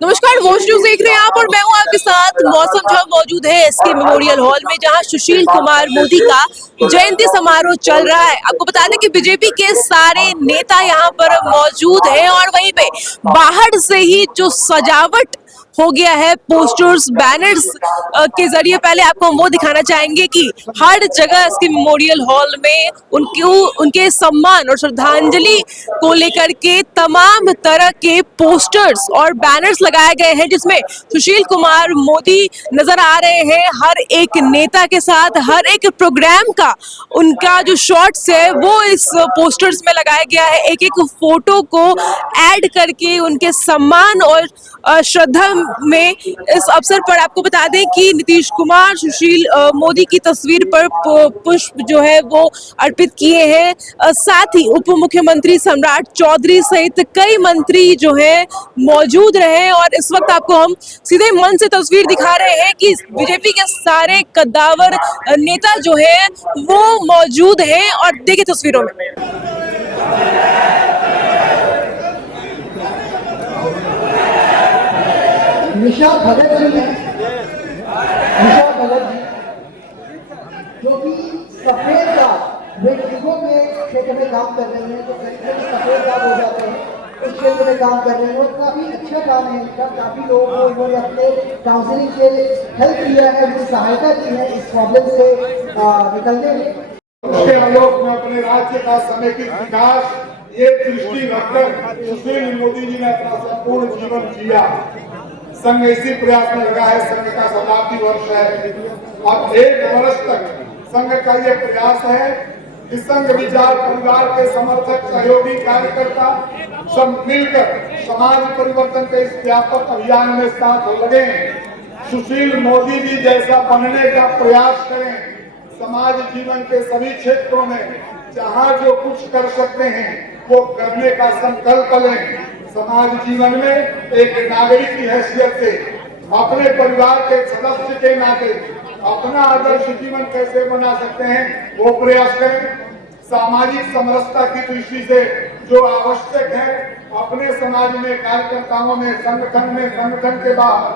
नमस्कार, watch news देख रहे हैं आप और मैं हूं आपके साथ। मौसम जहां मौजूद है एसके मेमोरियल हॉल में, जहां सुशील कुमार मोदी का जयंती समारोह चल रहा है। आपको बता दें कि बीजेपी के सारे नेता यहां पर मौजूद हैं और वहीं पे बाहर से ही जो सजावट हो गया है पोस्टर्स बैनर्स के जरिए, पहले आपको हम वो दिखाना चाहेंगे कि हर जगह इसके मेमोरियल हॉल में उनके सम्मान और श्रद्धांजलि को लेकर के तमाम तरह के पोस्टर्स और बैनर्स लगाए गए हैं, जिसमें सुशील कुमार मोदी नजर आ रहे हैं। हर एक नेता के साथ हर एक प्रोग्राम का उनका जो शॉट्स है वो इस पोस्टर्स में लगाया गया है। एक एक फोटो को ऐड करके उनके सम्मान और श्रद्धा में इस अवसर पर आपको बता दें कि नीतीश कुमार सुशील मोदी की तस्वीर पर पुष्प जो है वो अर्पित किए हैं। साथ ही उप मुख्यमंत्री सम्राट चौधरी सहित कई मंत्री जो हैं मौजूद रहे और इस वक्त आपको हम सीधे मन से तस्वीर दिखा रहे हैं कि बीजेपी के सारे कद्दावर नेता जो है वो मौजूद हैं। और देखिए तस्वीरों में निशा भगत जी हैं, निशा भगत जी जो कि सफेद दाग बेटियों के क्षेत्र में काम कर रहे हैं, तो कहीं सफेद दाग हो जाते हैं उस क्षेत्र में काम कर रहे हैं और काफी अच्छा काम है इनका। काफी लोगों को उन्होंने अपने काउंसलिंग के हेल्प किया है, उनकी सहायता की है इस प्रॉब्लम से निकलने में। उसके आलोक में अपने राज्य का समेकित विकास ये दृष्टि रखकर सुशील मोदी जी ने अपना संपूर्ण जीवन जिया। संघ इसी प्रयास में लगा है। संघ का शताब्दी वर्ष है। अब 1 वर्ष तक संघ का ये प्रयास है कि संघ विचार परिवार के समर्थक सहयोगी कार्यकर्ता सब मिलकर समाज परिवर्तन के इस व्यापक अभियान में साथ लगे। सुशील मोदी जी जैसा बनने का प्रयास करें। समाज जीवन के सभी क्षेत्रों में जहाँ जो कुछ कर सकते हैं वो करने का संकल्प लें। समाज जीवन में एक नागरिक की हैसियत से अपने परिवार के सदस्य के नाते अपना आदर्श जीवन कैसे बना सकते हैं वो प्रयास करें। सामाजिक समरसता की दृष्टि से जो आवश्यक है अपने समाज में कार्यकर्ताओं में संगठन के बाहर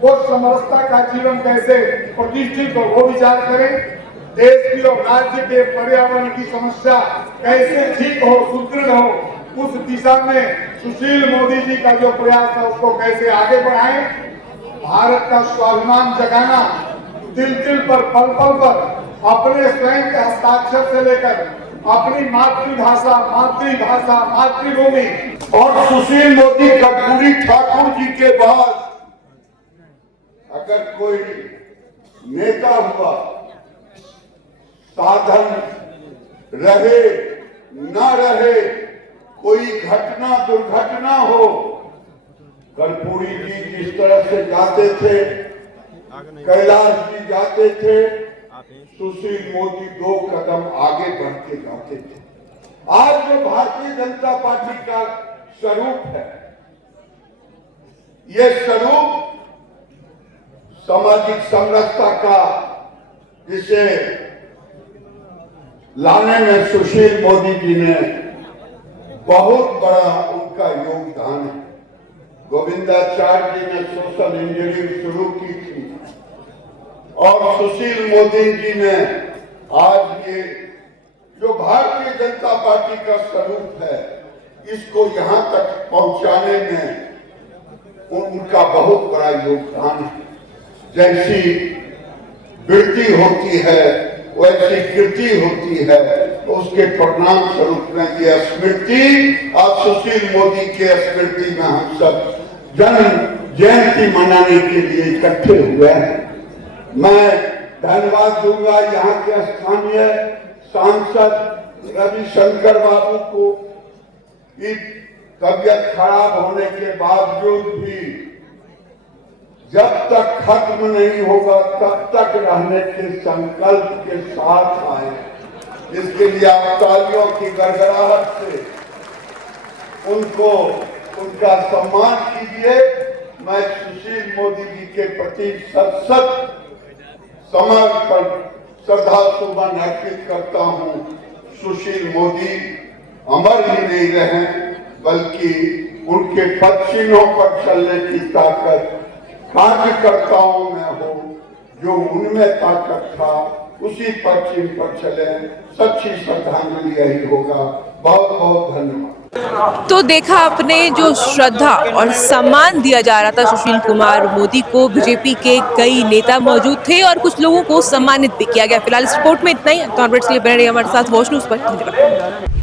वो समरसता का जीवन कैसे प्रतिष्ठित हो वो विचार करें। देश की और राज्य के पर्यावरण की समस्या कैसे ठीक हो सुदृढ़ हो उस दिशा में सुशील मोदी जी का जो प्रयास है उसको कैसे आगे बढ़ाएं। भारत का स्वाभिमान जगाना दिल दिल पर पल पल पर अपने स्वयं के हस्ताक्षर से लेकर अपनी मातृभाषा मातृभूमि और सुशील मोदी कर्पूरी ठाकुर जी के बाद अगर कोई नेता हुआ साधन रहे न रहे कोई घटना दुर्घटना हो, कर्पूरी जी जिस तरह से जाते थे कैलाश जी जाते थे सुशील मोदी 2 कदम आगे बढ़ के जाते थे। आज जो भारतीय जनता पार्टी का स्वरूप है ये स्वरूप सामाजिक समरसता का जिसे लाने में सुशील मोदी जी ने बहुत बड़ा उनका योगदान है। गोविंदाचार्य जी ने सोशल इंजीनियरिंग शुरू की थी और सुशील मोदी जी ने आज ये जो भारतीय जनता पार्टी का स्वरूप है इसको यहाँ तक पहुंचाने में उनका बहुत बड़ा योगदान है। जैसी वृद्धि होती है वैसी कीर्ति होती है, उसके परिणाम स्वरूप में ये स्मृति और सुशील मोदी के स्मृति में हम सब जन्म जयंती मनाने के लिए इकट्ठे हुए हैं। मैं धन्यवाद दूंगा यहाँ के स्थानीय सांसद रविशंकर बाबू को कि तबियत खराब होने के बावजूद भी जब तक खत्म नहीं होगा तब तक रहने के संकल्प के साथ आए। इसके लिए आप तालियों की गड़गड़ाहट से उनको उनका सम्मान कीजिए। मैं सुशील मोदी जी के प्रति सत समर्पण श्रद्धा सुमन अर्पित करता हूँ। सुशील मोदी अमर ही नहीं रहे बल्कि उनके पदचिन्हों पर चलने की ताकत कार्यकर्ताओं में हो। जो उनमें ताकत था उसी पदचिन्ह पर चले। सच्ची श्रद्धांजलि यही होगा। बहुत बहुत धन्यवाद। तो देखा आपने जो श्रद्धा और सम्मान दिया जा रहा था सुशील कुमार मोदी को। बीजेपी के कई नेता मौजूद थे और कुछ लोगों को सम्मानित भी किया गया। फिलहाल इस रिपोर्ट में इतना ही। कॉर्पोरेट्स के लिए बने रहिए हमारे साथ वॉच न्यूज़ पर। धन्यवाद।